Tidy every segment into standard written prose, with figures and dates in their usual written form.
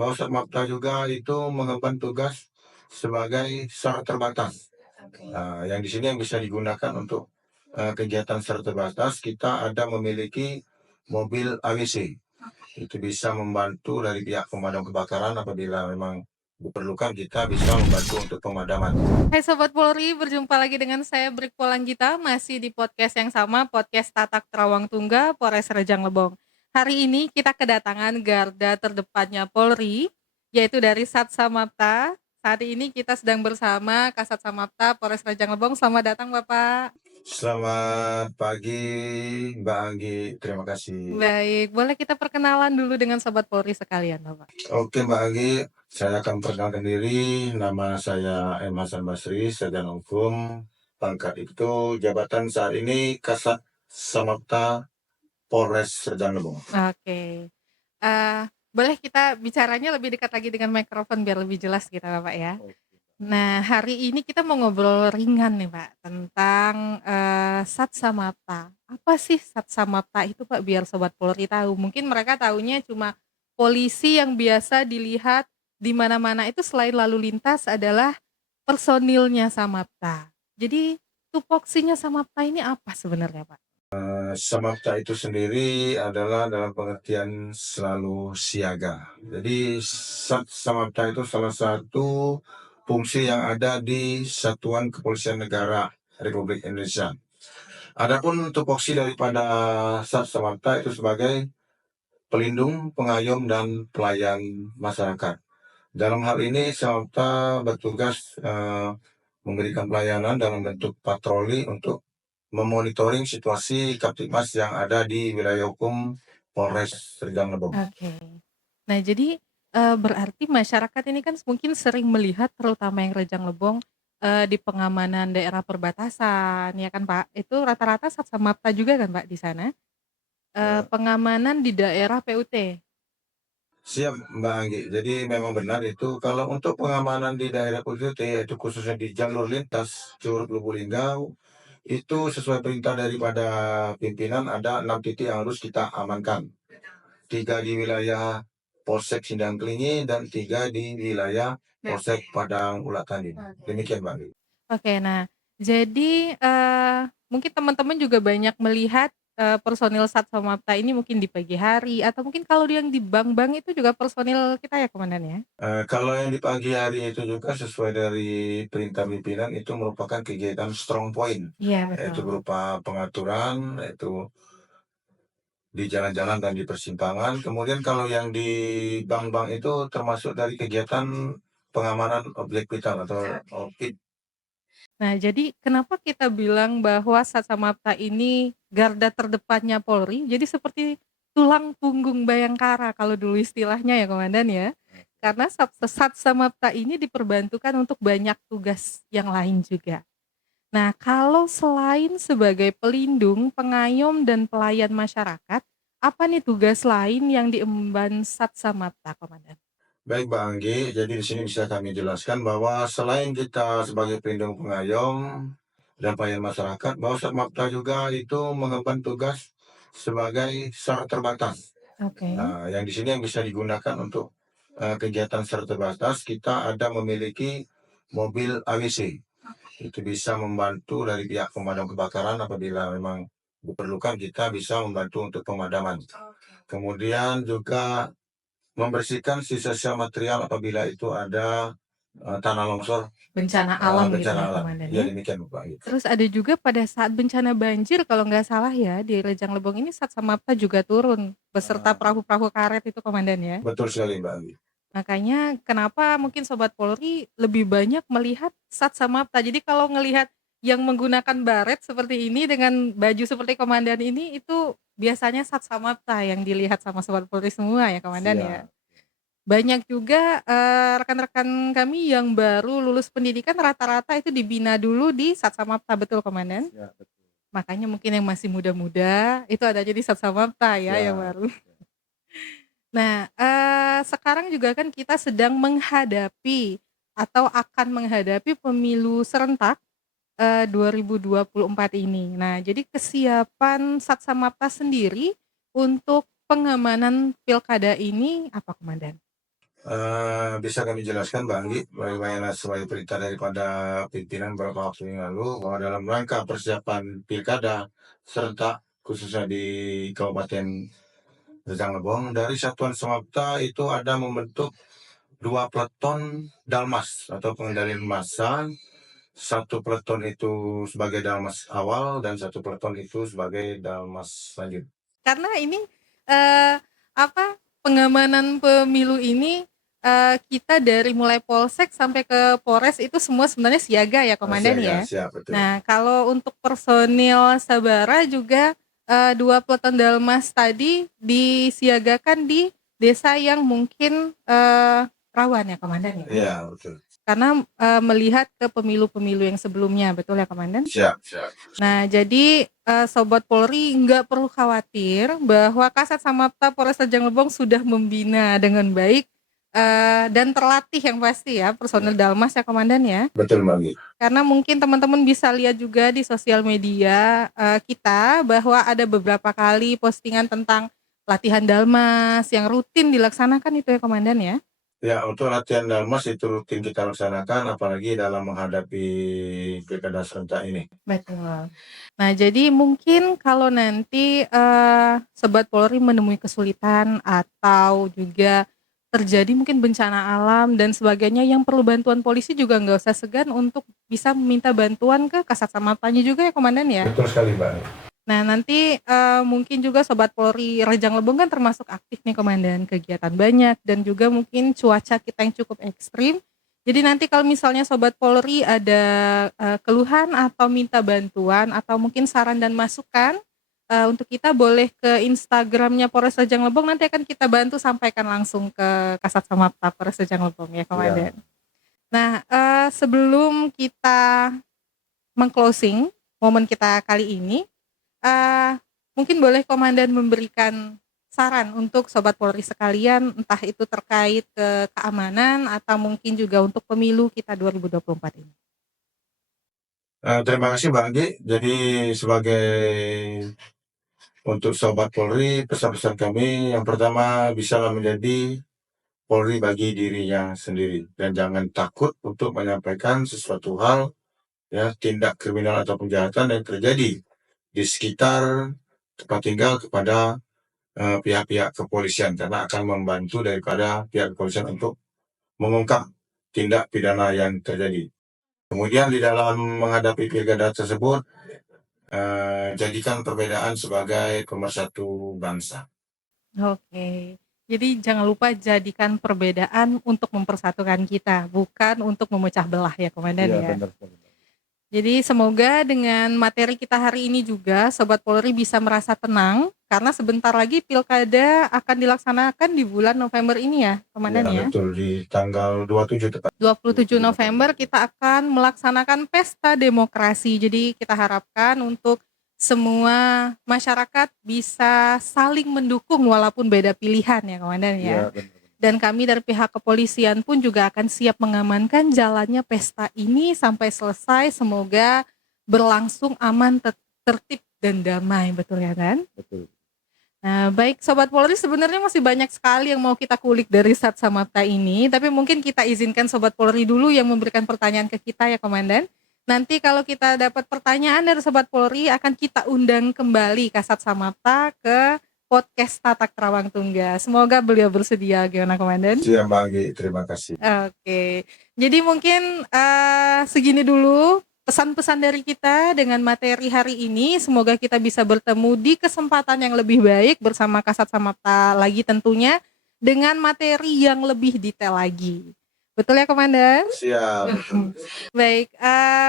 bahwa Satmapta juga itu mengemban tugas sebagai SAR terbatas. Oke. Yang di sini yang bisa digunakan untuk kegiatan SAR terbatas, kita ada memiliki mobil AWC. Itu bisa membantu dari pihak pemadam kebakaran apabila memang diperlukan, kita bisa membantu untuk pemadaman. Hai Sobat Polri, berjumpa lagi dengan saya Brikpo Langgita, masih di podcast yang sama, podcast Tatak Terawang Tungga, Polres Rejang Lebong. Hari ini kita kedatangan garda terdepannya Polri, yaitu dari Satsamapta. Saat ini kita sedang bersama Kasat Samapta Polres Rejang Lebong. Selamat datang Bapak. Selamat pagi Mbak Anggi, terima kasih. Baik, boleh kita perkenalan dulu dengan Sobat Polri sekalian Bapak. Oke Mbak Anggi, saya akan perkenalkan diri. Nama saya M. Hasan Basri, sarjana hukum. Pangkat itu jabatan saat ini Kasat Samapta Polres Rejang Lebong. Oke. Boleh kita bicaranya lebih dekat lagi dengan mikrofon biar lebih jelas gitu Bapak ya. Nah, hari ini kita mau ngobrol ringan nih Pak, tentang, Satsamapta. Apa sih Satsamapta itu Pak, biar Sobat Polri tahu? Mungkin mereka taunya cuma polisi yang biasa dilihat di mana-mana itu selain lalu lintas adalah personilnya Samapta. Jadi, tupoksinya Samapta ini apa sebenarnya Pak? Samapta itu sendiri adalah dalam pengertian selalu siaga. Jadi Samapta itu salah satu fungsi yang ada di Satuan Kepolisian Negara Republik Indonesia. Adapun tupoksi daripada Samapta itu sebagai pelindung, pengayom, dan pelayan masyarakat. Dalam hal ini Samapta bertugas memberikan pelayanan dalam bentuk patroli untuk memonitoring situasi Kamtibmas yang ada di wilayah hukum Polres Rejang Lebong. Oke. Nah jadi, berarti masyarakat ini kan mungkin sering melihat terutama yang Rejang Lebong, di pengamanan daerah perbatasan ya kan Pak, itu rata-rata Satsamapta juga kan Pak di sana? Eh, Pengamanan di daerah PUT? Siap Mbak Anggi. Jadi memang benar itu kalau untuk pengamanan di daerah PUT yaitu khususnya di jalur lintas Curug Lubuk Linggau itu sesuai perintah daripada pimpinan ada 6 titik yang harus kita amankan. 3 di wilayah Polsek Sindang Klingi dan 3 di wilayah Polsek Padang Ulak Tanding. Demikian Mbak Anggi. Oke, nah jadi, mungkin teman-teman juga banyak melihat, personil Satsamapta ini mungkin di pagi hari atau mungkin kalau yang di bank-bank itu juga personil kita ya Komandan ya? Kalau yang di pagi hari itu juga sesuai dari perintah pimpinan itu merupakan kegiatan strong point, Iya yaitu betul. berupa pengaturan, yaitu di jalan-jalan dan di persimpangan. Kemudian kalau yang di bank-bank itu termasuk dari kegiatan pengamanan objek vital atau OPID. Nah, jadi kenapa kita bilang bahwa Satsamapta ini garda terdepannya Polri, jadi seperti tulang punggung Bayangkara kalau dulu istilahnya ya Komandan ya. Karena Satsamapta ini diperbantukan untuk banyak tugas yang lain juga. Nah, kalau selain sebagai pelindung, pengayom, dan pelayan masyarakat, apa nih tugas lain yang diemban Satsamapta, Komandan? Baik Mbak Anggi, jadi di sini bisa kami jelaskan bahwa selain kita sebagai pelindung pengayom dan pelayan masyarakat, bahwa Satmapta juga itu mengemban tugas sebagai SAR terbatas. Oke. Yang di sini yang bisa digunakan untuk kegiatan SAR terbatas, kita ada memiliki mobil AWC. Itu bisa membantu dari pihak pemadam kebakaran apabila memang diperlukan, kita bisa membantu untuk pemadaman. Kemudian juga membersihkan sisa-sisa material apabila itu ada tanah longsor, Bencana alam gitu bencana ya, alam. Komandan Ya ya? demikian Pak. Gitu. Terus ada juga pada saat bencana banjir kalau nggak salah ya, di Rejang Lebong ini Satsamapta juga turun, beserta Ah, perahu-perahu karet itu Komandan ya? betul sekali Mbak Andi. Makanya kenapa mungkin Sobat Polri lebih banyak melihat Satsamapta. Jadi kalau ngelihat yang menggunakan baret seperti ini dengan baju seperti komandan ini, itu biasanya Satsamapta yang dilihat sama Sobat Polri semua ya Komandan ya? Siap. Banyak juga, rekan-rekan kami yang baru lulus pendidikan rata-rata itu dibina dulu di Satsamapta, betul Komandan? Ya, betul. Makanya mungkin yang masih muda-muda itu adanya di Satsamapta ya yang Ya. baru. Nah, sekarang juga kan kita sedang menghadapi atau akan menghadapi pemilu serentak, 2024 ini. Nah, jadi kesiapan Satsamapta sendiri untuk pengamanan pilkada ini apa, Komandan? Bisa kami jelaskan Bang Anggi, bagaimana sesuai perintah daripada pimpinan beberapa waktu yang lalu bahwa dalam rangka persiapan pilkada serentak khususnya di Kabupaten Rejang Lebong, dari Satuan Samapta itu ada membentuk 2 peleton Dalmas atau pengendalian massa. 1 peleton itu sebagai Dalmas awal dan 1 peleton itu sebagai Dalmas lanjut. Karena ini apa pengamanan pemilu ini kita dari mulai polsek sampai ke Polres itu semua sebenarnya siaga ya Komandan Siaga, ya. siap betul. Nah kalau untuk personil Sabara juga 2 peleton Dalmas tadi disiagakan di desa yang mungkin rawan ya Komandan ya. Iya betul. Karena melihat ke pemilu-pemilu yang sebelumnya, betul ya Komandan? Siap. Nah, jadi Sobat Polri nggak perlu khawatir bahwa Kasat Samapta Polres Rejang Lebong sudah membina dengan baik dan terlatih yang pasti ya personil Dalmas ya Komandan ya. Betul Mbak Gi. Karena mungkin teman-teman bisa lihat juga di sosial media kita bahwa ada beberapa kali postingan tentang latihan Dalmas yang rutin dilaksanakan itu ya Komandan ya. Ya, untuk latihan Dalmas itu rutin kita laksanakan, apalagi dalam menghadapi pilkada serentak ini. Betul. Nah, jadi mungkin kalau nanti Sobat Polri menemui kesulitan atau juga terjadi mungkin bencana alam dan sebagainya yang perlu bantuan polisi juga nggak usah segan untuk bisa meminta bantuan ke Kasat Samaptanya juga ya Komandan ya. Betul sekali Mbak. Nah nanti mungkin juga Sobat Polri Rejang Lebong kan termasuk aktif nih Komandan, kegiatan banyak dan juga mungkin cuaca kita yang cukup ekstrim. Jadi nanti kalau misalnya Sobat Polri ada keluhan atau minta bantuan atau mungkin saran dan masukan untuk kita boleh ke Instagramnya Polres Rejang Lebong, nanti akan kita bantu sampaikan langsung ke Kasat Samapta Polres Rejang Lebong ya Komandan. Nah sebelum kita meng-closing momen kita kali ini, mungkin boleh Komandan memberikan saran untuk Sobat Polri sekalian, entah itu terkait ke keamanan atau mungkin juga untuk pemilu kita 2024 ini. Terima kasih Mbak Anggi. Jadi sebagai untuk Sobat Polri, pesan-pesan kami yang pertama bisalah menjadi Polri bagi dirinya sendiri dan jangan takut untuk menyampaikan sesuatu hal ya tindak kriminal atau kejahatan yang terjadi di sekitar tempat tinggal kepada pihak-pihak kepolisian karena akan membantu daripada pihak kepolisian untuk mengungkap tindak pidana yang terjadi. Kemudian di dalam menghadapi pilkada tersebut, jadikan perbedaan sebagai pemersatu bangsa. Oke, jadi jangan lupa jadikan perbedaan untuk mempersatukan kita, bukan untuk memecah belah ya Komandan ya. Benar. Jadi semoga dengan materi kita hari ini juga Sobat Polri bisa merasa tenang karena sebentar lagi pilkada akan dilaksanakan di bulan November ini ya Komandan ya. Betul, di tanggal 27 tepat. 27 November kita akan melaksanakan pesta demokrasi. Jadi kita harapkan untuk semua masyarakat bisa saling mendukung walaupun beda pilihan ya Komandan ya. Dan kami dari pihak kepolisian pun juga akan siap mengamankan jalannya pesta ini sampai selesai. Semoga berlangsung aman, tertib dan damai, betul ya kan? Betul. Nah, baik Sobat Polri, sebenarnya masih banyak sekali yang mau kita kulik dari Sat Samapta ini, tapi mungkin kita izinkan Sobat Polri dulu yang memberikan pertanyaan ke kita ya Komandan. Nanti kalau kita dapat pertanyaan dari Sobat Polri, akan kita undang kembali Kasat Samapta ke podcast Tatak Terawang Tungga. Semoga beliau bersedia, gimana Komandan? Siap Mbak Anggi, terima kasih. Oke, jadi mungkin segini dulu pesan-pesan dari kita dengan materi hari ini. Semoga kita bisa bertemu di kesempatan yang lebih baik bersama Kasat Samapta lagi tentunya dengan materi yang lebih detail lagi. Betul ya Komandan? Siap. Baik,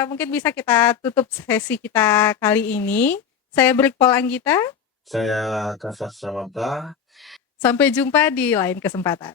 mungkin bisa kita tutup sesi kita kali ini. Saya Brigpol Anggita. Saya Kasat Samapta. Sampai jumpa di lain kesempatan.